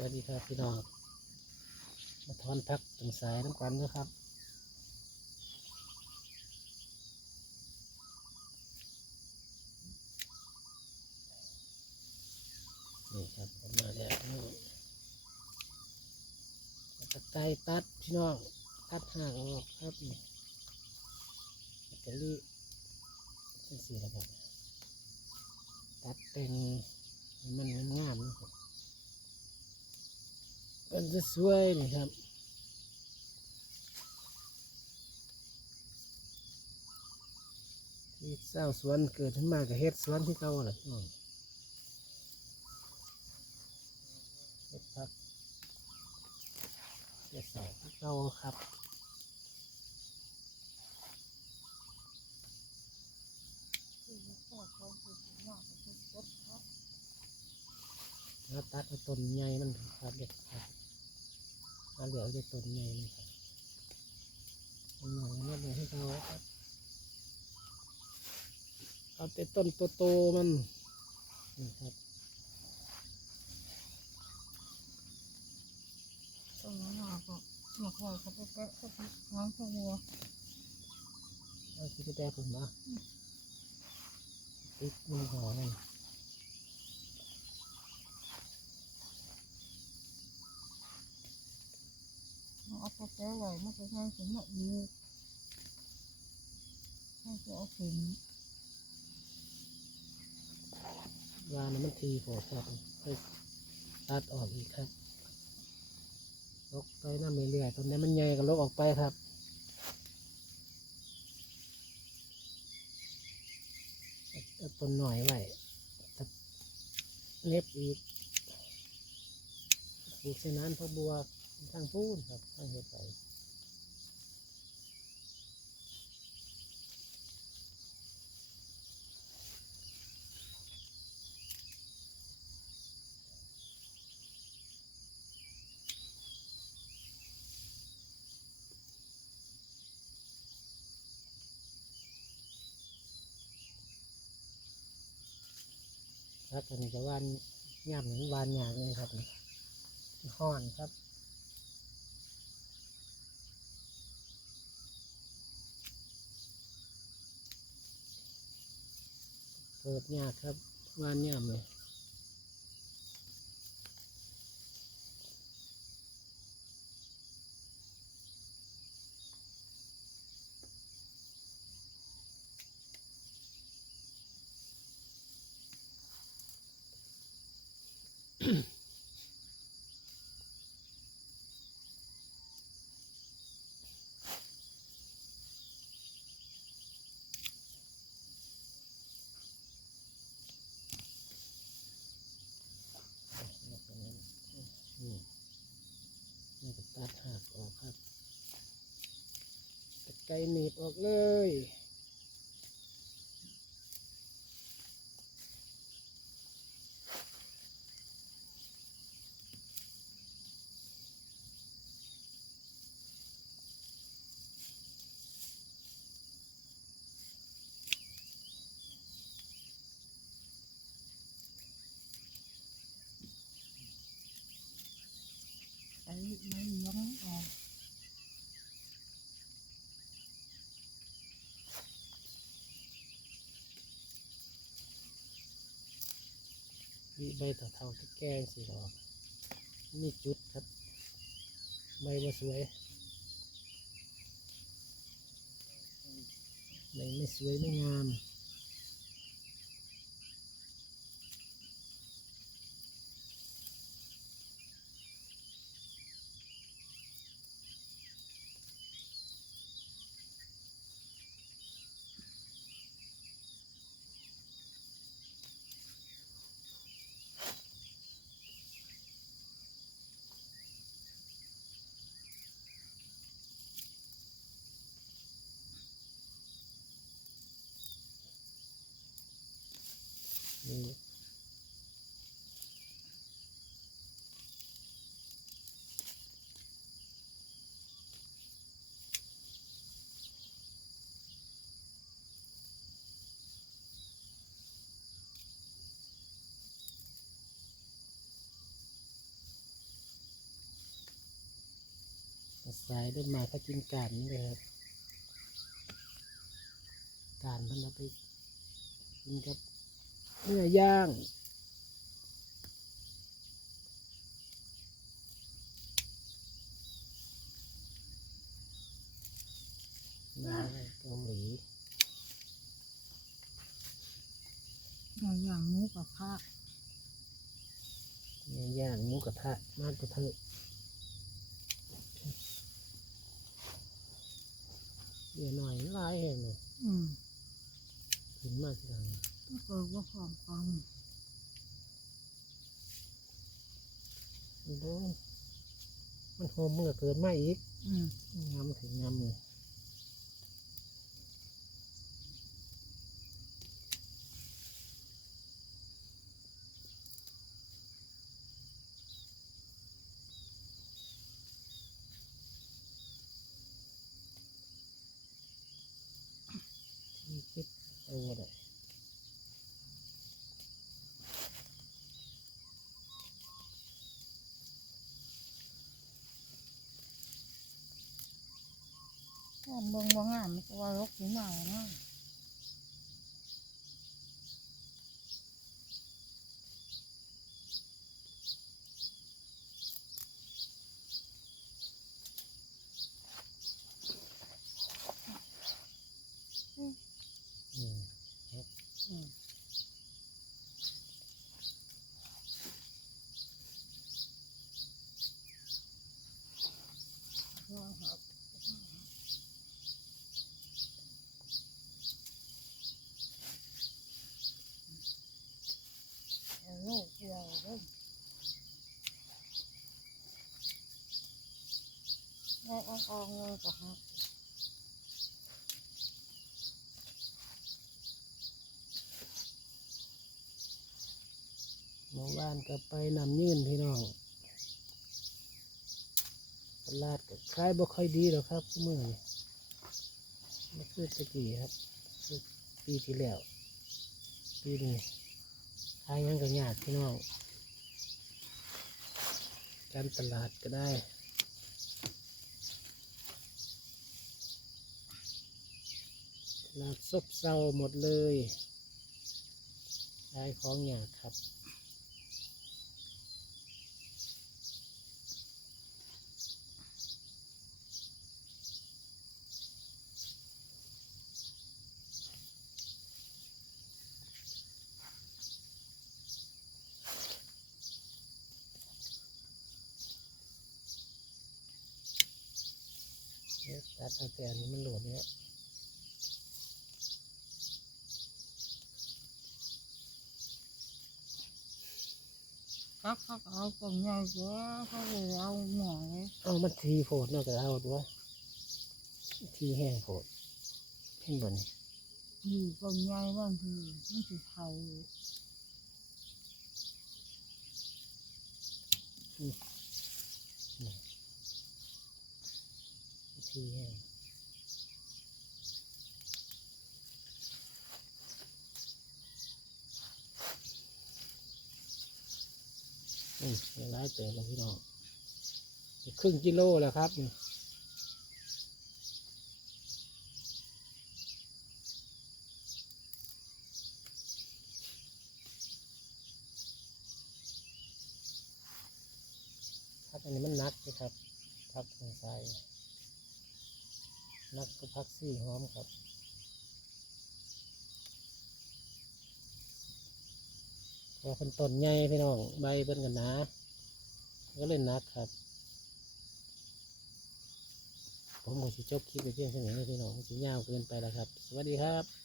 วัสดีครับพี่น้องมาทอนพักถึงสายน้ำกันด้วยครับนี่ครับผมมาแล้วนี่ตะไคร้ตัดพี่น้องตัดห่างออกครับนี่แบตเตอรี่เป็นสีอะไรครับตัดเป็นมันงามนะครับ มันจะสวยนี่ครับที่เศร้าสวนเกิดขึ้นมากับเฮ็ดสวนที่เก่าเลยอืมเฮ็ดพักเฮ็ดเสาที่เก่าครับแล้วตัดต้นใหญ่มันครับเด็กครับ เอาเหลือจะต้นใหญ่มันครับต้นใหญ่มันเลยให้เขาครับเอาแต่ต้นโตๆมันนี่ครับตรงนั้นเราก็มาคอยเขาไปแปะเขาไปล้างข้าววัวเอาสิไปแต่ผมมาติดมือหัวมัน เอาไปแปะไว้มันก็ง่ายสมมติดีให้จะเอาขึ้นวานะมันทีโผล่ครับค่อยตัดออกอีกครับลกไปน้ำเรื่อยๆต้นนี้มันใหญ่ก็ลกออกไปครับต้นหน่อยไว้เล็บอีกปลูกเส้นานพะบัว ทางพูนครับทางเห็ดไปครับอันนี้ก็วานย่ำหนึ่งวานหยาเลยครับห้อนครับ เปิดยากครับว่านยามเลยอืมนี่ก็ ตัดหักออกครับตะไคร้หนีบออกเลย ไอ้ไม้เลี้ยงออกีใบต่อเทาที่แก้สีดอกนี่จุดครับ ใบบ่สวยใบไม่สวยไม่งาม น สายเริ่มมาก็กินกันเลยครับการมันเอาไปกินกับเนื้อย่างมาเกาหลีอย่างอย่างหมูกับผักเนื้อย่างหมูกระทะมากกระเทอะ เดี๋ยวหน่อยหลายเห็นไหมอืมกินมากจังก็เกิดว่าพร้อมกันมันโดนมันหอมเมื่อเกิดมาอีกอืมงามถึงงามเลยที่คิดตัวเลย แค่ เบิ่งว่างามมันก็ว่าลกถึงมาแล้วนะ อืม อืมว่าครับเอาลูกเดียวเด้อได้ เอาออกเลยก็ครับหมู่บ้านก็ไปนำยื่นพี่น้องตลาดก็ขายบ่ค่อยดีหรอกครับเมื่อนี้ไม่คือตะกี้ครับ ปีที่แล้ว ปีนี้ขายยังก็ยากพี่น้องการตลาดก็ได้ ลาซบเซาหมดเลยขายของยากครับเอ๊ะตัดอาแต่นนี้มันโหลดเนี่ย พักพักเอากล่องใหญ่เยอะเขาเลยเอาหน่อยเอามันทีโผดเนอกจากเอาด้วยทีแห้งโผดเห็นบ่นี่ทีกล่องใหญ่บางทีมันสิเทาทีแห้งอืมเดี๋ยว ร้ายเต๋อแล้วพี่น้องครึ่งกิโลแล้วครับนี่ครับอันนี้มันหนักนะครับพักทางซ้ายนักก็พักซี่หอมครับ พอเป็นต้นใหญ่พี่น้องใบเบิ้นกันนาก็เล่นนักครับ ผมก็สิจบคลิปไปเพียงเท่านี้พี่น้องจะยาวเกินไปแล้วครับ สวัสดีครับ